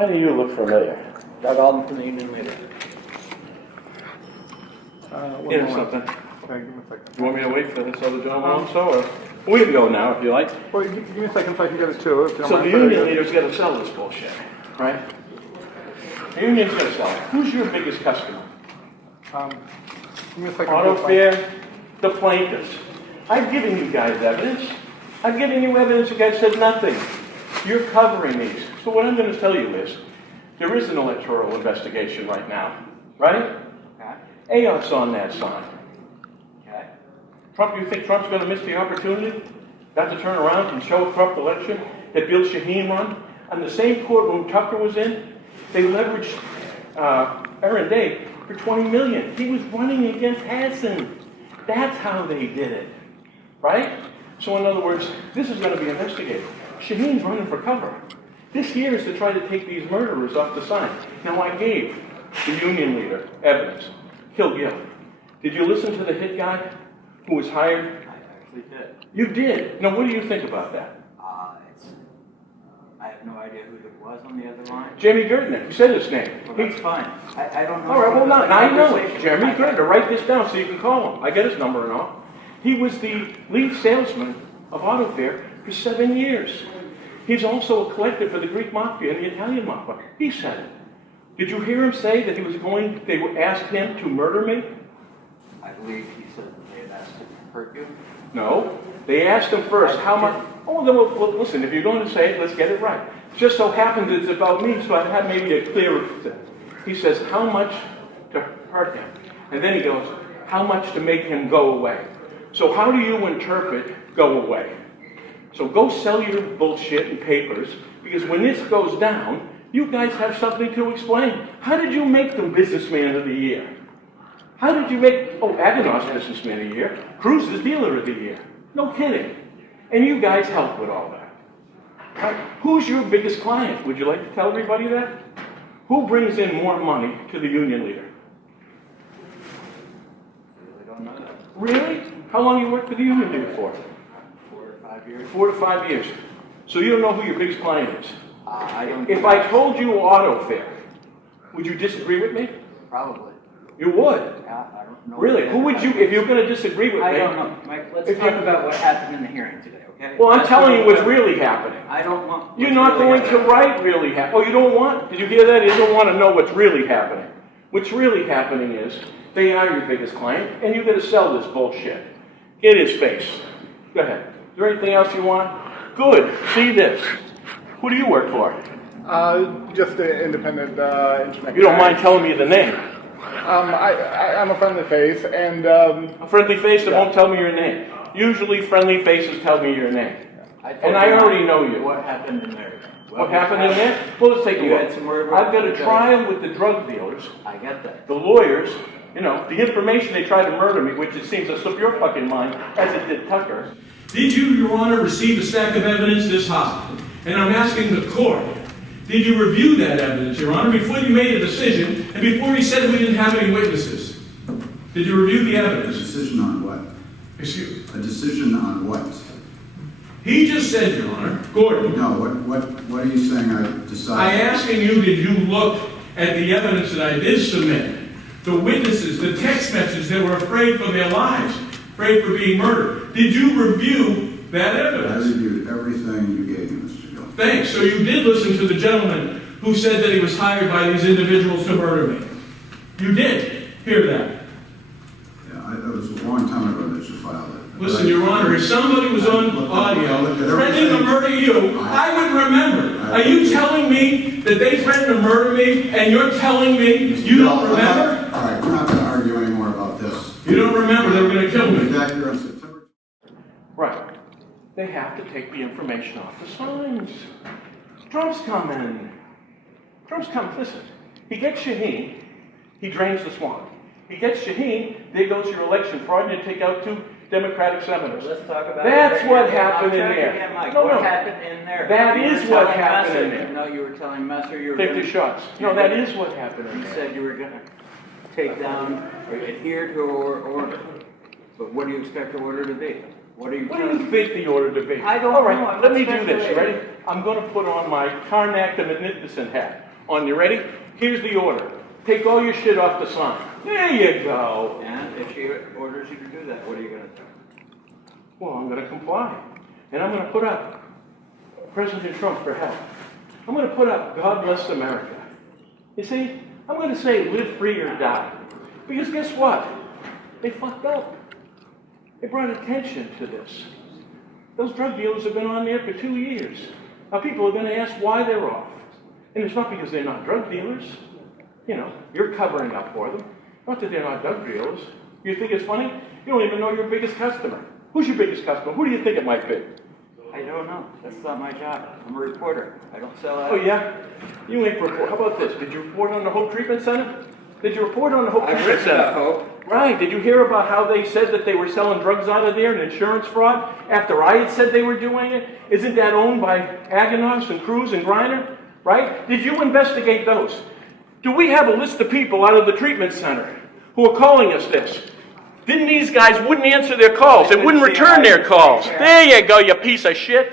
Why do you look familiar? Doug Alden from the Union Leader. Here's something. Okay, give me a second. You want me to wait for this other gentleman also, or we can go now if you like. Well, give me a second so I can get it too. If you don't So the mind. union leader's got to sell this bullshit, right? The union's got to sell it. Who's your biggest customer? Give me a second. Auto Fair, the plaintiffs. I've given you guys evidence. I've given you evidence. You guys said nothing. You're covering these. So what I'm going to tell you is, there is an electoral investigation right now, right? Okay. AOC's on that side. Okay. Trump, you think Trump's going to miss the opportunity? Got to turn around and show a corrupt election that Bill Shaheen won? On the same courtroom Tucker was in, they leveraged Aaron Day for $20 million. He was running against Hassan. That's how they did it, right? So in other words, this is going to be investigated. Shaheen's running for cover. This here is to try to take these murderers off the sign. Now I gave the union leader evidence. Kill Gil. Did you listen to the hit guy who was hired? I actually did. You did. Now what do you think about that? I have no idea who it was on the other line. Jamie Gerdner. You said his name. Well, that's fine. I don't know. All right, well, now you know it. Conversation. Jeremy Gerdner. Write this down so you can call him. I get his number and all. He was the lead salesman of Auto Fair for 7 years. He's also a collector for the Greek Mafia and the Italian Mafia. He said it. Did you hear him say that they asked him to murder me? I believe he said that they had asked him to hurt you. No. They asked him first, how much... Oh, then, well, listen, if you're going to say it, let's get it right. Just so happens it's about me, so I have maybe a clearer... He says, how much to hurt him? And then he goes, how much to make him go away? So how do you interpret go away? So go sell your bullshit and papers, because when this goes down, you guys have something to explain. How did you make them businessman of the year? How did you make, Agonar's businessman of the year, Cruz's dealer of the year? No kidding. And you guys help with all that. Right? Who's your biggest client? Would you like to tell everybody that? Who brings in more money to the union leader? I really don't know that. Really? How long you worked for the union leader for? 4 or 5 years. 4 to 5 years. So you don't know who your biggest client is? I don't. If I told you Auto Fair, would you disagree with me? Probably. You would? Yeah, I don't know. Really? Who would you, if you're going to disagree with me? I don't know. Mike, let's If talk you- about what happened in the hearing today, okay? Well, I'm That's telling you what what's really happening. I don't want. You're what's not really going to happening. write really happening. Oh, you don't want? Did you hear that? You don't want to know what's really happening. What's really happening is they are your biggest client, and you got to sell this bullshit. Get his face. Go ahead. Is there anything else you want? Good. See this. Who do you work for? Just an independent internet. You don't guy. mind telling me the name. I'm a friendly face, and A friendly face that Yeah. won't tell me your name. Usually friendly faces tell me your name. told And you I not already know you. What happened in there? What happened in there? Well, let's take a You look. had some word- I've got a trial with the drug dealers. I get that. The lawyers, the information they tried to murder me, which it seems to slip your fucking mind, as it did Tucker. Did you, Your Honor, receive a stack of evidence this high? And I'm asking the court, did you review that evidence, Your Honor, before you made a decision and before you said we didn't have any witnesses? Did you review the A evidence? decision on what? Excuse me. A decision on what? He just said, Your Honor, Gordon, No, what are you saying I decided? I'm asking you, did you look at the evidence that I did submit? The witnesses, the text messages that were afraid for their lives, afraid for being murdered. Did you review that I evidence? reviewed everything you gave me, Mr. Gill. Thanks. So you did listen to the gentleman who said that he was hired by these individuals to murder me. You did hear that. Yeah, it was a long time ago that you filed it. Listen, Your Honor, if somebody was on audio threatening to murder you, I would remember. Are you telling me that they threatened to murder me, and you're telling me you don't remember? All right, we're not going to argue anymore about this. You don't remember they were going to kill We'll be me. back here on September. Right. They have to take the information off the signs. Trump's coming. Trump's coming. Listen, he gets Shaheen, he drains the swamp. He gets Shaheen, there goes your election fraud, and you take out 2 Democratic senators. Let's talk about That's it. what happened in I'm there. again, Mike. No, what no. happened in there? That You were is what telling happened in Messer. there. No, you were telling Messer you were Take gonna, the shots. No, that is what happened in You there. said you were going to take down or adhere to our order. But what do you expect the order to be? What are you What do telling you think the order to be? I don't All right, know. I'm let not me do this. You speculating. ready? I'm going to put on my Karnak the Magnificent hat. on you ready? Here's the order. Take all your shit off the sign. There you go. And if she orders you to do that, what are you going to do? Well, I'm going to comply. And I'm going to put up President Trump for help. I'm going to put up God bless America. You see, I'm going to say live free or die. Because guess what? They fucked up. They brought attention to this. Those drug dealers have been on there for 2 years. Now people are going to ask why they're off. And it's not because they're not drug dealers. You know, you're covering up for them. Not that they're not drug dealers. You think it's funny? You don't even know your biggest customer. Who's your biggest customer? Who do you think it might be? I don't know. That's not my job. I'm a reporter. I don't sell out. Oh, yeah? You ain't report. How about this? Did you report on the Hope Treatment Center? Did you report on the Hope I've Treatment written about Center? Hope. Right. Did you hear about how they said that they were selling drugs out of there and insurance fraud after I had said they were doing it? Isn't that owned by Aganos and Cruz and Griner? Right? Did you investigate those? Do we have a list of people out of the treatment center who are calling us this? Then these guys wouldn't answer their calls. They wouldn't return their calls. There you go, you piece of shit.